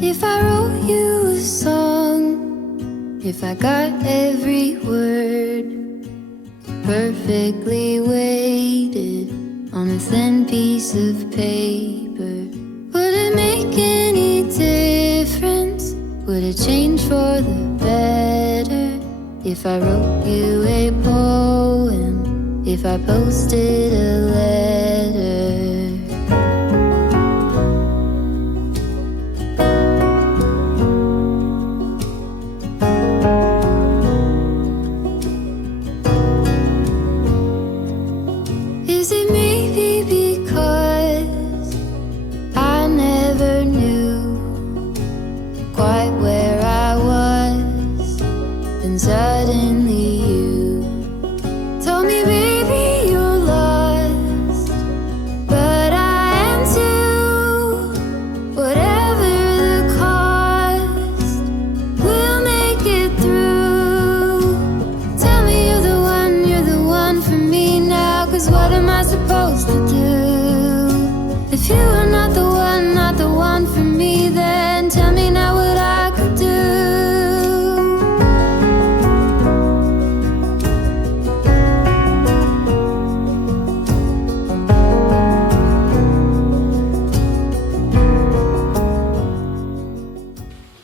If I wrote you a song, if I got every word perfectly weighted on a thin piece of paper, would it make any difference? Would it change for the better? If I wrote you a poem, if I posted a letter? Is it maybe because I never knew quite where I was, and suddenly you told me, baby, you're lost, but I am too. Whatever the cost, we'll make it through. Tell me you're the one for me now, 'cause what am I supposed to do? If you are not the one for me, then tell me now what I could do.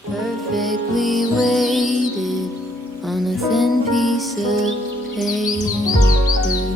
Perfectly weighted on a thin piece of paper.